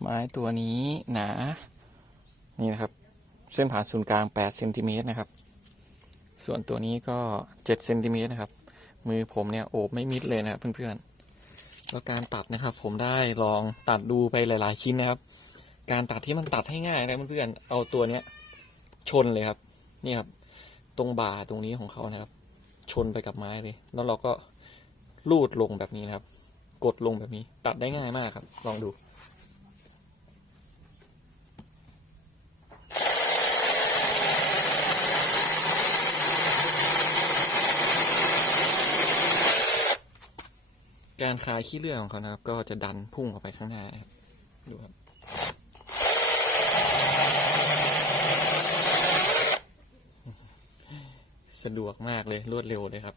ไม้ตัวนี้หนา นี่นะครับ เส้นผ่านศูนย์กลาง8เซนติเมตรนะครับ ส่วนตัวนี้ก็7เซนติเมตรนะครับ มือผมเนี่ยโอบไม่มิดเลยนะครับเพื่อนๆ แล้วการตัดนะครับ ผมได้ลองตัดดูไปหลาย ๆ ชิ้นนะครับ การตัดที่มันตัดให้ง่ายนะเพื่อนๆ เอาตัวเนี้ยชนเลยครับ นี่ครับ ตรงบ่าตรงนี้ของเขานะครับ ชนไปกับไม้เลย แล้วเราก็ลูดลงแบบนี้นะครับ กดลงแบบนี้ ตัดได้ง่ายมากครับ ลองดู การคลายขี้เลื่อยของเขานะครับ ก็จะดันพุ่งออกไปข้างหน้าครับดูครับสะดวกมากเลยรวดเร็วเลยครับ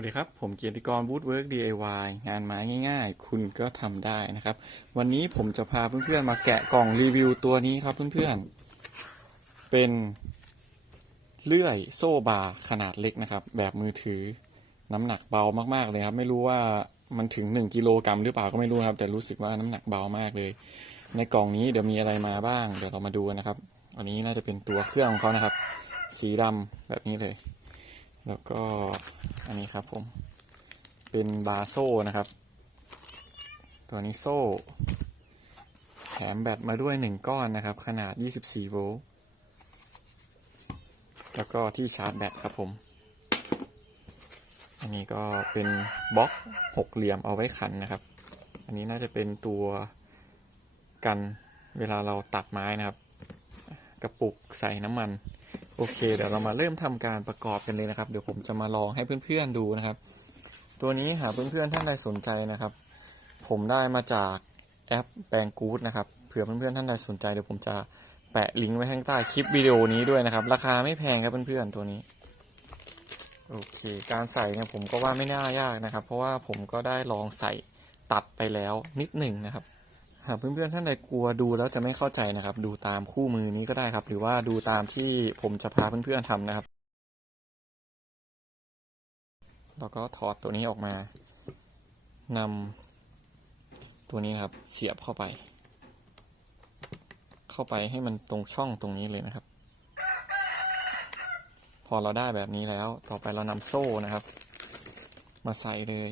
วัสดีครับ ผมเกียรติกร Woodwork DIY งานไม้ง่าย ๆ คุณก็ทำได้นะครับ วันนี้ผมจะพาเพื่อนๆมาแกะกล่องรีวิวตัวนี้ครับเพื่อนๆ เป็นเลื่อยโซ่บาร์ขนาดเล็กนะครับ แบบมือถือน้ำหนักเบามากๆเลยครับ ไม่รู้ว่ามันถึง 1กิโลกรัมหรือเปล่าก็ไม่รู้ครับ แต่รู้สึกว่าน้ำหนักเบามากเลย ในกล่องนี้เดี๋ยวมีอะไรมาบ้าง เดี๋ยวเรามาดูนนะครับ อันนี้น่าจะเป็นตัวเครื่องของเขานะครับ สีดำแบบนี้เลย แล้วก็อันนี้ครับผมเป็นบาโซ่นะครับ ตัวนี้โซ่ แถมแบตมาด้วยหนึ่งก้อนนะครับ ขนาด 24 โวลต์แล้วก็ที่ชาร์จแบตครับผม อันนี้ก็เป็นบล็อกหกเหลี่ยมเอาไว้ขันนะครับ อันนี้น่าจะเป็นตัวกันเวลาเราตัดไม้นะครับ กระปุกใส่น้ำมัน โอเค เดี๋ยวเรามาเริ่มทำการประกอบกันเลยนะครับ เดี๋ยวผมจะมาลองให้เพื่อนๆดูนะครับ ตัวนี้หากเพื่อนๆท่านใดสนใจนะครับ ผมได้มาจากแอปแบงกูดนะครับเผื่อเพื่อนๆท่านใดสนใจเดี๋ยวผมจะแปะลิงก์ไว้ข้างใต้คลิปวิดีโอนี้ด้วยนะครับ ราคาไม่แพงครับเพื่อนๆตัวนี้โอเค การใส่เนี่ยผมก็ว่าไม่น่ายากนะครับ เพราะว่าผมก็ได้ลองใส่ตัดไปแล้วนิดหนึ่งนะครับ หากเพื่อนๆท่านใดกลัวดูแล้วจะไม่เข้าใจนะครับ ดูตามคู่มือนี้ก็ได้ครับ หรือว่าดูตามที่ผมจะพาเพื่อนๆทำนะครับ แล้วก็ถอดตัวนี้ออกมานำตัวนี้นครับ เสียบเข้าไป เข้าไปให้มันตรงช่องตรงนี้เลยนะครับ พอเราได้แบบนี้แล้ว ต่อไปเรานำโซ่นะครับ มาใส่เลย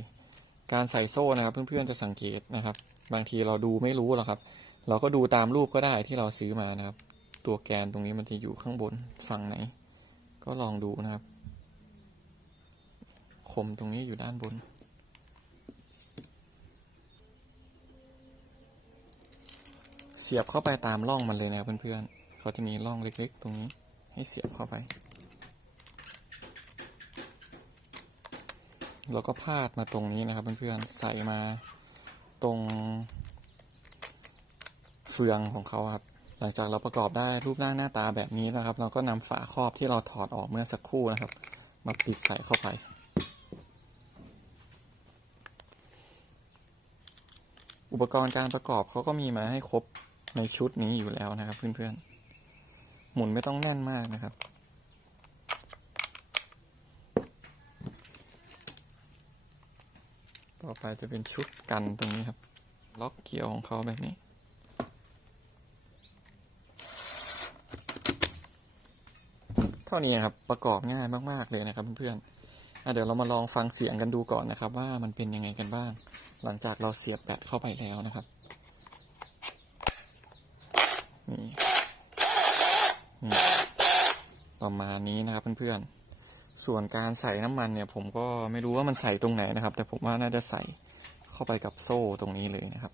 การใส่โซ่นะครับ เพื่อนๆจะสังเกตนะครับ บางทีเราดูไม่รู้หรอกครับ เราก็ดูตามรูปก็ได้ที่เราซื้อมานะครับ ตัวแกนตรงนี้มันจะอยู่ข้างบนฝั่งไหน ก็ลองดูนะครับ คมตรงนี้อยู่ด้านบน เสียบเข้าไปตามร่องมันเลยนะครับเพื่อนๆเขาจะมีร่องเล็กๆ ตรงนี้ให้เสียบเข้าไปแล้วก็พาดมาตรงนี้นะครับเพื่อนๆ ใส่มา ตรงเฟืองของเขาครับ หลังจากเราประกอบได้รูปร่างหน้าตาแบบนี้นะครับ เราก็นำฝาครอบที่เราถอดออกเมื่อสักครู่นะครับ มาปิดใส่เข้าไป อุปกรณ์การประกอบเขาก็มีมาให้ครบในชุดนี้อยู่แล้วนะครับ เพื่อนๆ หมุนไม่ต้องแน่นมากนะครับ ต่อไปจะเป็นชุดกันตรงนี้ครับ ล็อกเกี่ยวของเขาแบบนี้ เท่านี้ครับประกอบง่ายมาก ๆ เลยนะครับเพื่อนๆเดี๋ยวเรามาลองฟังเสียงกันดูก่อนนะครับ ว่ามันเป็นยังไงกันบ้าง หลังจากเราเสียบแบตเข้าไปแล้วนะครับนี่นี่ประมาณนี้นะครับเพื่อนๆ ส่วนการใส่น้ำมันเนี่ย ผมก็ไม่รู้ว่ามันใส่ตรงไหนนะครับ แต่ผมว่าน่าจะใส่เข้าไปกับโซ่ตรงนี้เลยนะครับ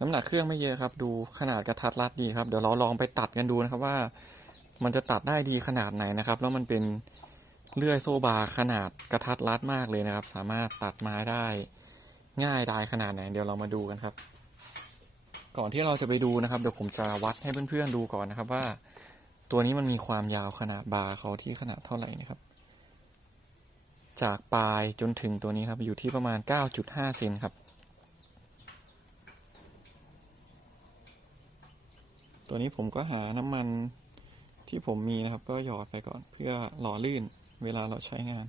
น้ำหนักเครื่องไม่เยอะครับ ดูขนาดกระทัดรัดดีครับเดี๋ยวเราลองไปตัดกันดูนะครับว่า มันจะตัดได้ดีขนาดไหนนะครับ แล้วมันเป็นเลื่อยโซบาร์ขนาดกระทัดรัดมากเลยนะครับ สามารถตัดไม้ได้ง่ายได้ขนาดไหน เดี๋ยวเรามาดูกันครับ ก่อนที่เราจะไปดูนะครับ เดี๋ยวผมจะวัดให้เพื่อนๆดูก่อนนะครับว่า ตัวนี้มันมีความยาวขนาดบาร์เขาที่ขนาดเท่าไหร่นะครับ จากปลายจนถึงตัวนี้ครับ อยู่ที่ประมาณ 9.5 เซนครับ ตัวนี้ผมก็หาน้ำมันที่ผมมีนะครับ ก็หยอดไปก่อนเพื่อหล่อลื่นเวลาเราใช้งาน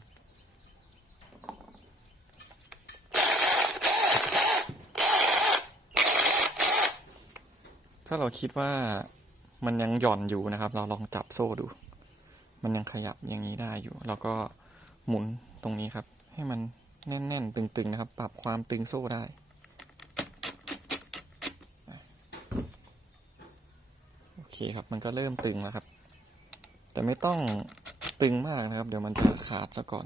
ถ้าเราคิดว่า มันยังหย่อนอยู่นะครับ เราลองจับโซ่ดู มันยังขยับอย่างนี้ได้อยู่เราก็หมุนตรงนี้ครับ ให้มันแน่นๆ ตึงๆนะครับ ปรับความตึงโซ่ได้โอเคครับ มันก็เริ่มตึงแล้วครับ แต่ไม่ต้องตึงมากนะครับ เดี๋ยวมันจะขาดซะก่อน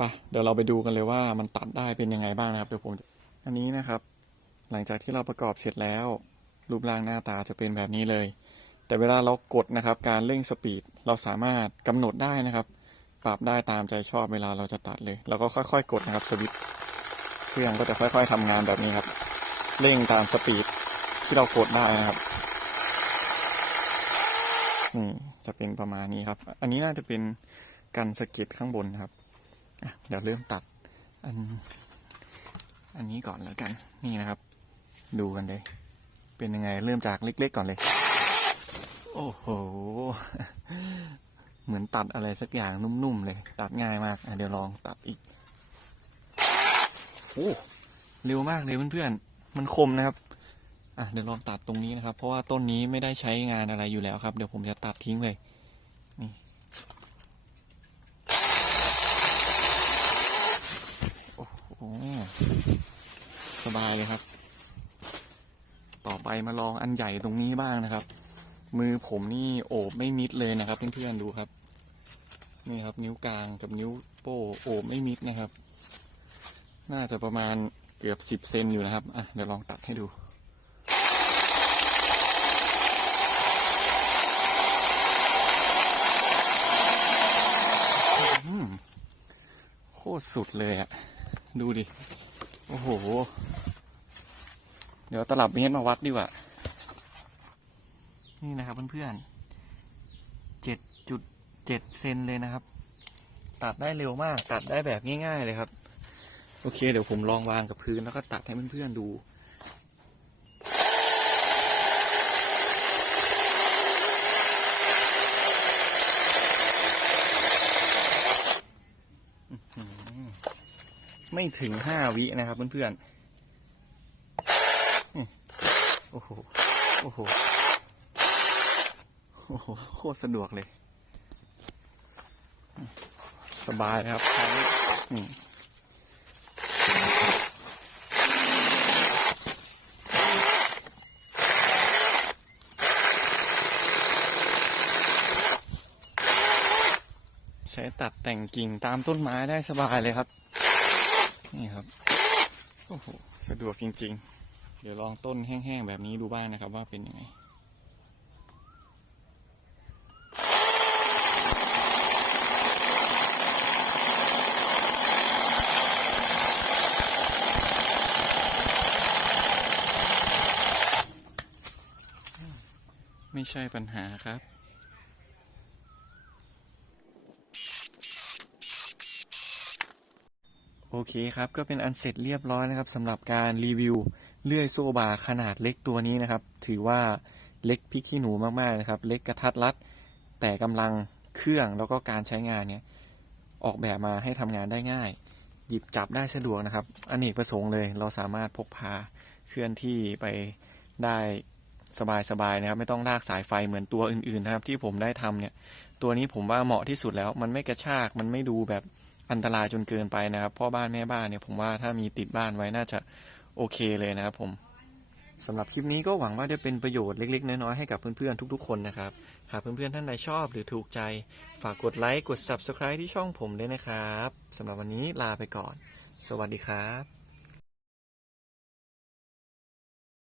ปะเดี๋ยวเราไปดูกันเลยว่ามันตัดได้เป็นยังไงบ้างนะครับเดี๋ยวผมอันนี้นะครับ หลังจากที่เราประกอบเสร็จแล้ว รูปร่างหน้าตาจะเป็นแบบนี้เลย แต่เวลาเรากดนะครับ การเร่งสปีดเราสามารถกำหนดได้นะครับ ปรับได้ตามใจชอบเวลาเราจะตัดเลยเราก็ค่อยๆ กดนะครับสวิตเครื่องก็จะค่อย ๆทำงานแบบนี้ครับ เร่งตามสปีดที่เรากดได้นะครับนี่จะเป็นประมาณนี้ครับ อันนี้น่าจะเป็นกันสะเก็ดข้างบนครับ เดี๋ยวเริ่มตัดอัน อันนี้ก่อนแล้วกัน นี่นะครับ ดูกันเลย เป็นยังไงเริ่มจากเล็ก ๆ ก่อนเลย โอ้โห เหมือนตัดอะไรสักอย่างนุ่ม ๆ เลย ตัดง่ายมากอะเดี๋ยวลองตัดอีก โอ้ เร็วมากเลยเพื่อนๆ มันคมนะครับ อะเดี๋ยวลองตัดตรงนี้นะครับ เพราะว่าต้นนี้ไม่ได้ใช้งานอะไรอยู่แล้วครับ เดี๋ยวผมจะตัดทิ้งเลย นี่ โอ้สบายเลยครับ ต่อไปมาลองอันใหญ่ตรงนี้บ้างนะครับ มือผมนี่โอบไม่มิดเลยนะครับเพื่อนๆดูครับ นี่ครับ นิ้วกลางกับนิ้วโป้โอบไม่มิดนะครับ น่าจะประมาณเกือบสิบเซนอยู่นะครับอะเดี๋ยวลองตัดให้ดูโคตรสุดเลยอะ ดูดิ โอ้โห เดี๋ยวตลับเมตรมาวัดดีกว่า นี่นะครับเพื่อนๆเจ็ดจุดเจ็ดเซนเลยนะครับ ตัดได้เร็วมาก ตัดได้แบบง่ายๆเลยครับ โอเค เดี๋ยวผมลองวางกับพื้นแล้วก็ตัดให้เพื่อนๆดู ไม่ถึงห้าวินะครับเพื่อนๆนี่โอ้โห โอ้โห โอ้โห โคตรสะดวกเลย สบายนะครับใช้อืมใช้ตัดแต่งกิ่งตามต้นไม้ได้สบายเลยครับ นี่ครับโอ้โหสะดวกจริง ๆ เดี๋ยวลองต้นแห้งๆแบบนี้ดูบ้างนะครับว่าเป็นยังไงไม่ใช่ปัญหาครับ โอเคครับก็เป็นอันเสร็จเรียบร้อยนะครับสำหรับการรีวิวเลื่อยโซบาขนาดเล็กตัวนี้นะครับ ถือว่าเล็กพริกขี้หนูมากๆนะครับ เล็กกระทัดรัด แต่กำลังเครื่องแล้วก็การใช้งานเนี่ยออกแบบมาให้ทำงานได้ง่าย หยิบจับได้สะดวกนะครับอเนกประสงค์เลยเราสามารถพกพาเคลื่อนที่ไปได้สบายๆนะครับ ไม่ต้องลากสายไฟเหมือนตัวอื่นๆนะครับ ที่ผมได้ทำเนี่ยตัวนี้ผมว่าเหมาะที่สุดแล้ว มันไม่กระชากมันไม่ดูแบบ อันตรายจนเกินไปนะครับพ่อบ้านแม่บ้านเนี่ยผมว่าถ้ามีติดบ้านไว้น่าจะโอเคเลยนะครับผมสำหรับคลิปนี้ก็หวังว่าจะเป็นประโยชน์เล็ก ๆ น้อยๆให้กับเพื่อนๆทุก ๆ คนนะครับ หากเพื่อนๆท่านใดชอบหรือถูกใจ ฝากกดไลค์กด Subscribe ที่ช่องผมด้วยนะครับสำหรับวันนี้ลาไปก่อน สวัสดีครับ